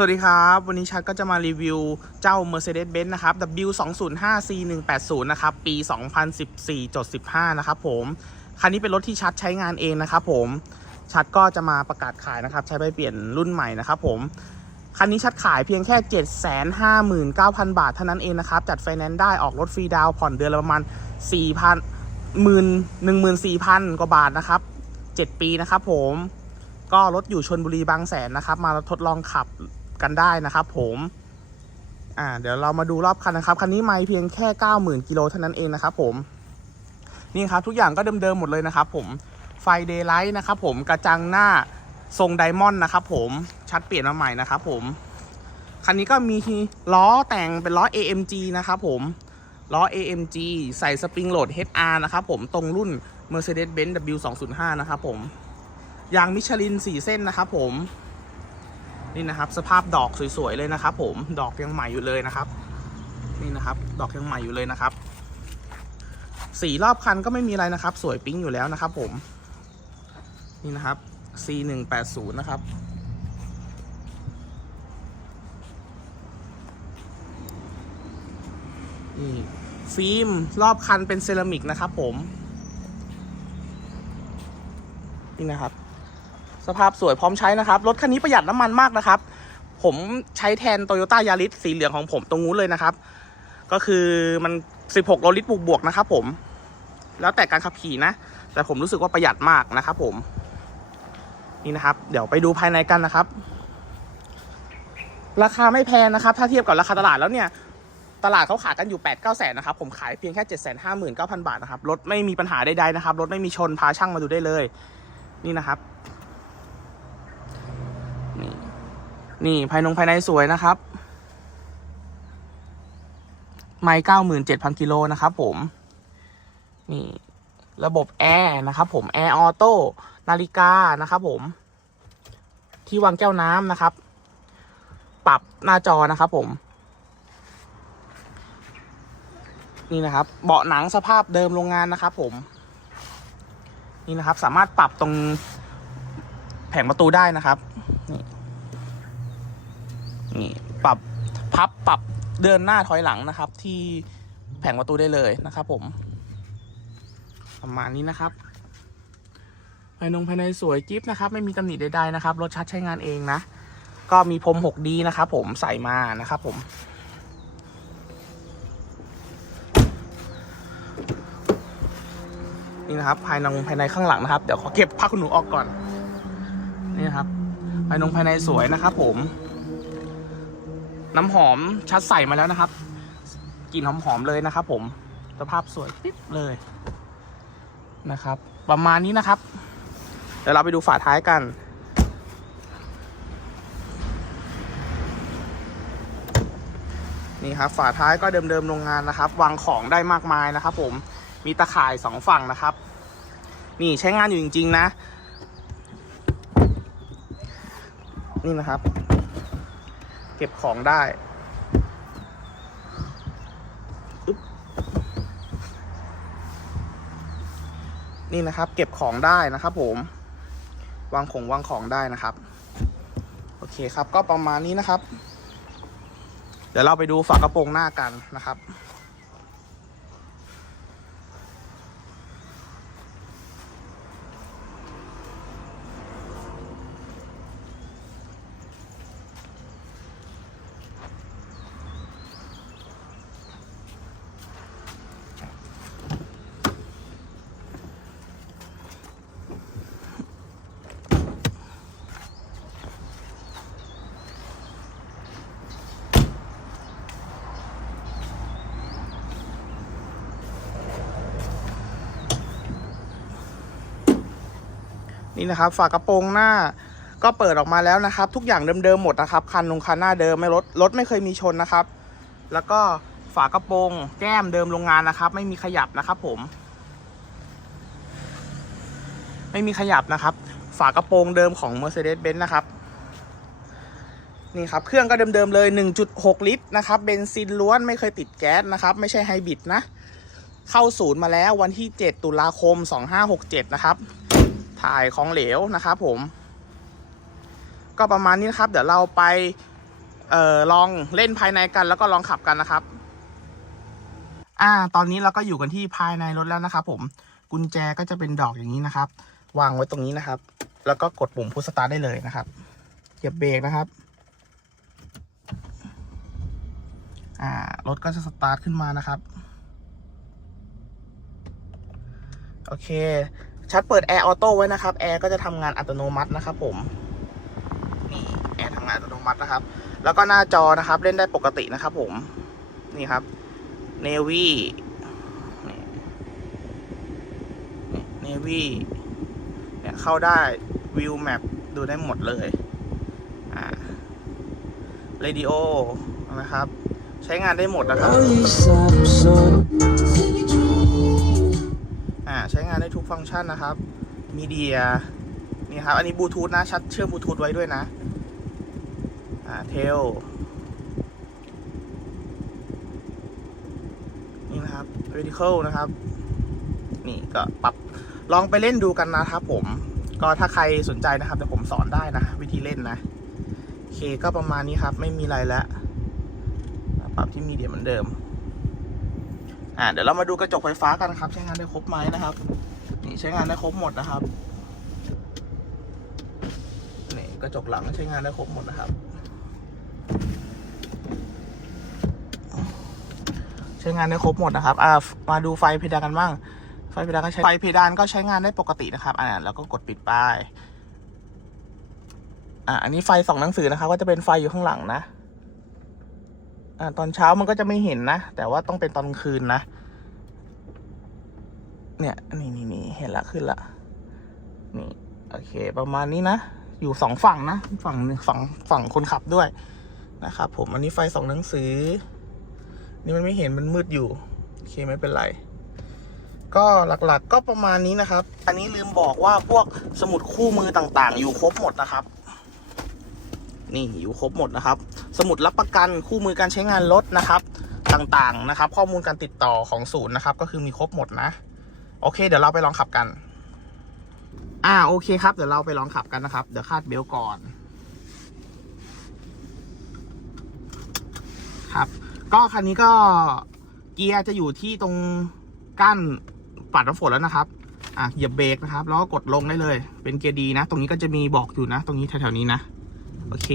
สวัสดีครับ วันนี้ชัดก็จะมารีวิวเจ้า Mercedes-Benz นะครับ W205C180 นะครับ ปี 2014.15 นะครับผม คันนี้เป็นรถที่ชัดใช้งานเองนะครับผม ชัดก็จะมาประกาศขายนะครับ ใช้ใบเปลี่ยนรุ่นใหม่นะครับผม คันนี้ชัดขายเพียงแค่ 759,000 บาทเท่านั้นเองนะครับ จัดไฟแนนซ์ได้ออกรถฟรีดาวผ่อนเดือนละประมาณ 4,000หมื่น14,000 กว่าบาทนะครับ 7 ปีนะครับผมก็รถอยู่ชนบุรีบางแสนนะครับ มาทดลองขับ กันได้นะครับ ผมอ่าเดี๋ยวเรามาดูรอบคันนะครับ คันนี้ไม่เพียงแค่ 90,000กิโลเท่านั้นเองนะครับผมนี่ครับทุกอย่างก็เดิมๆหมดเลยนะครับ ผมไฟเดย์ไลท์นะครับผมกระจังหน้าทรงไดมอนด์นะครับผมชัดเปลี่ยนมาใหม่นะครับผมคันนี้ก็มีล้อแต่งเป็นล้อ AMG นะครับผมล้อ AMG ใส่สปริงโหลด HR นะครับผมตรงรุ่น Mercedes-Benz W205 นะครับผมยางมิชลิน 4 เส้นนะครับผม นี่นะครับ สภาพดอกสวยๆเลยนะครับ ผมดอกยังใหม่อยู่เลยนะครับ นี่นะครับ ดอกยังใหม่อยู่เลยนะครับ สีรอบคันก็ไม่มีอะไรนะครับ สวยปิ๊งอยู่แล้วนะครับ ผม นี่นะครับ C180 นะครับนี่ฟิล์มรอบคันเป็นเซรามิกนะครับผม นี่นะครับ สภาพสวยพร้อมใช้นะครับ รถคันนี้ประหยัดน้ำมันมากนะครับ ผมใช้แทน Toyota Yaris สีเหลืองของผมตรงนู้นเลยนะครับ ก็คือมัน 16โลลิตรบวกๆนะครับผม แล้วแต่การขับขี่นะ แต่ผมรู้สึกว่าประหยัดมากนะครับผม นี่นะครับ เดี๋ยวไปดูภายในกันนะครับ ราคาไม่แพงนะครับ ถ้าเทียบกับราคาตลาดแล้วเนี่ยตลาดเขาขายกันอยู่8 9แสนนะครับ ผมขายเพียงแค่7 5 9 0 0 0บาทนะครับ รถไม่มีปัญหาใดๆนะครับ รถไม่มีชนพาช่างมาดูได้เลย นี่นะครับ นี่นี่ภายนงภายในสวยนะครับ ไม่เก้าหมื่นเจ็ดพันกิโลนะครับผม นี่ ระบบแอร์นะครับผมแอร์ออโต้นาฬิกานะครับผม ที่วางแก้วน้ำนะครับ ปรับหน้าจอนะครับผม นี่นะครับ เบาะหนังสภาพเดิมโรงงานนะครับผม นี่นะครับ สามารถปรับตรงแผงประตูได้นะครับ นี่ปรับพับปรับเดินหน้าถอยหลังนะครับ ที่แผงประตูได้เลยนะครับ ผม ประมาณนี้นะครับภายนงภายในสวยจิ๊บนะครับ ไม่มีตำหนิใดๆนะครับรถชัดใช้งานเองนะ ก็มีพรม 6D นะครับ ผมใส่มานะครับ ผม นี่นะครับ ภายในภายในข้างหลังนะครับ เดี๋ยวขอเก็บผ้าขนหนูออกก่อน นี่นะครับ ภายในภายในสวยนะครับ ผม น้ำหอมชัดใส่มาแล้วนะครับกลิ่นหอมๆเลยนะครับ ผมสภาพสวยปิ๊บเลยนะครับ ประมาณนี้นะครับ เดี๋ยวเราไปดูฝาท้ายกัน นี่ครับฝาท้ายก็เดิมๆโรงงานนะครับ วางของได้มากมายนะครับ ผมมีตะข่ายสองฝั่งนะครับ นี่ใช้งานอยู่จริง ๆ นะ นี่นะครับ เก็บของได้นี่นะครับ เก็บของได้นะครับ ผม วางของวางของได้นะครับ โอเคครับ ก็ประมาณนี้นะครับ เดี๋ยวเราไปดูฝากระโปรงหน้ากันนะครับ นี่นะครับฝากระโปรงหน้าก็เปิดออกมาแล้วนะครับ ทุกอย่างเดิมๆหมดนะครับ คันลงคันหน้าเดิมไม่รถรถไม่เคยมีชนนะครับ แล้วก็ฝากระโปรงแก้มเดิมโรงงานนะครับ ไม่มีขยับนะครับ ผม ไม่มีขยับนะครับ ฝากระโปรงเดิมของ Mercedes-Benz นะครับนี่ครับเครื่องก็เดิมๆเลย 1.6 ลิตรนะครับเบนซินล้วนไม่เคยติดแก๊สนะครับ ไม่ใช่ไฮบริดนะ เข้าศูนย์มาแล้ววันที่ 7 ตุลาคม 2567 นะครับ ถ่ายของเหลวนะครับผม ก็ประมาณนี้นะครับ เดี๋ยวเราไปเอ่อลองเล่นภายในกัน แล้วก็ลองขับกันนะครับ อ่า ตอนนี้เราก็อยู่กันที่ภายในรถแล้วนะครับ ผมกุญแจก็จะเป็นดอกอย่างนี้นะครับ วางไว้ตรงนี้นะครับ แล้วก็กดปุ่มพุชสตาร์ได้เลยนะครับเหยียบเบรกนะครับ อ่ารถก็จะสตาร์ทขึ้นมานะครับ โอเค ชัดเปิดแอร์ออโต้ไว้นะครับแอร์ก็จะทำงานอัตโนมัตินะครับผมนี่แอร์ทำงานอัตโนมัตินะครับ แล้วก็หน้าจอนะครับเล่นได้ปกตินะครับผมนี่ครับเนวี่เนวี่เนี่ยเข้าได้วิวแมปดูได้หมดเลยอ่าเรดิโอนะครับ ใช้งานได้หมดนะครับ ใช้งานได้ทุกฟังก์ชันนะครับ มีเดียนี่ครับ อันนี้บลูทูธนะ ชัดเชื่อมบลูทูธไว้ด้วยนะ อ่า เทล นี่นะครับ vertical นะครับ นี่ก็ปรับ ลองไปเล่นดูกันนะครับผม ก็ถ้าใครสนใจนะครับเดี๋ยวผมสอนได้นะ วิธีเล่นนะ โอเค ก็ประมาณนี้ครับ ไม่มีอะไรแล้ว ปรับที่มีเดียเหมือนเดิม อ่าเดี๋ยวเรามาดูกระจกไฟฟ้ากันครับใช้งานได้ครบไหมนะครับนี่ใช้งานได้ครบหมดนะครับนี่กระจกหลังใช้งานได้ครบหมดนะครับ ใช้งานได้ครบหมดนะครับอ่ามาดูไฟเพดานกันบ้างไฟเพดานก็ใช้ไฟเพดานก็ใช้งานได้ปกตินะครับอ่าแล้วก็กดปิดป้ายอ่าอันนี้ไฟส่องหนังสือนะครับก็จะเป็นไฟอยู่ข้างหลังนะ อ่าตอนเช้ามันก็จะไม่เห็นนะ แต่ว่าต้องเป็นตอนคืนนะ เนี่ยนี่นี่นี่เห็นละขึ้นละนี่โอเค ประมาณนี้นะ อยู่สองฝั่งนะ ฝั่งหนึ่งฝั่งฝั่งคนขับด้วยนะครับผมอันนี้ไฟสองหนังสือ นี่มันไม่เห็นมันมืดอยู่ โอเคไม่เป็นไร ก็หลักๆก็ประมาณนี้นะครับ อันนี้ลืมบอกว่าพวกสมุดคู่มือต่างๆ อยู่ครบหมดนะครับ นี่อยู่ครบหมดนะครับ สมุดรับประกันคู่มือการใช้งานรถนะครับ ต่างๆนะครับ ข้อมูลการติดต่อของศูนย์นะครับ ก็คือมีครบหมดนะ โอเค เดี๋ยวเราไปลองขับกัน อ่าโอเคครับเดี๋ยวเราไปลองขับกันนะครับ เดี๋ยวคาดเบลก่อน ครับ ก็คันนี้ก็เกียร์จะอยู่ที่ตรงก้านปัดน้ำฝนแล้วนะครับอะเหยียบเบรกนะครับ แล้วก็กดลงได้เลย เป็นเกียร์ดีนะ ตรงนี้ก็จะมีบอกอยู่นะ ตรงนี้แถวๆนี้นะ โอเค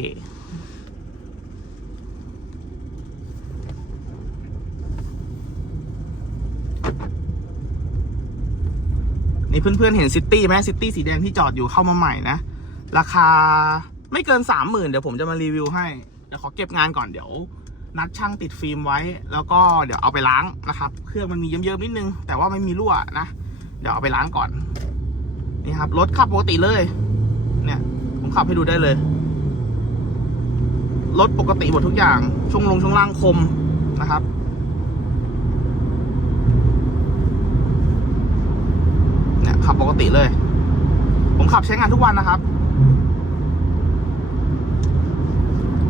นี่เพื่อนๆเห็นซิตี้ไหมซิตี้สีแดงที่จอดอยู่เข้ามาใหม่นะ ราคาไม่เกินสามหมื่นเดี๋ยวผมจะมารีวิวให้ เดี๋ยวขอเก็บงานก่อนเดี๋ยว นัดช่างติดฟิล์มไว้ แล้วก็เดี๋ยวเอาไปล้างนะครับ เครื่องมันมีเยิ้มๆนิดนึง แต่ว่าไม่มีรั่วนะ เดี๋ยวเอาไปล้างก่อน นี่ครับรถขับปกติเลย เนี่ย ผมขับให้ดูได้เลย รถปกติหมดทุกอย่าง ช่วงลงช่วงล่างคมนะครับ เนี่ยขับปกติเลย ผมขับใช้งานทุกวันนะครับ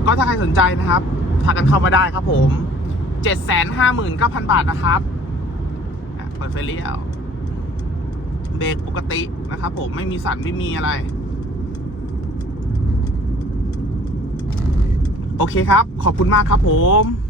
ก็ถ้าใครสนใจนะครับทักกันเข้ามาได้ครับผมเจ็ดแสนห้าหมื่นเก้าพันบาทนะครับเปิดไฟเลี้ยวเบรกปกตินะครับผมไม่มีสั่นไม่มีอะไร โอเคครับ ขอบคุณมากครับผม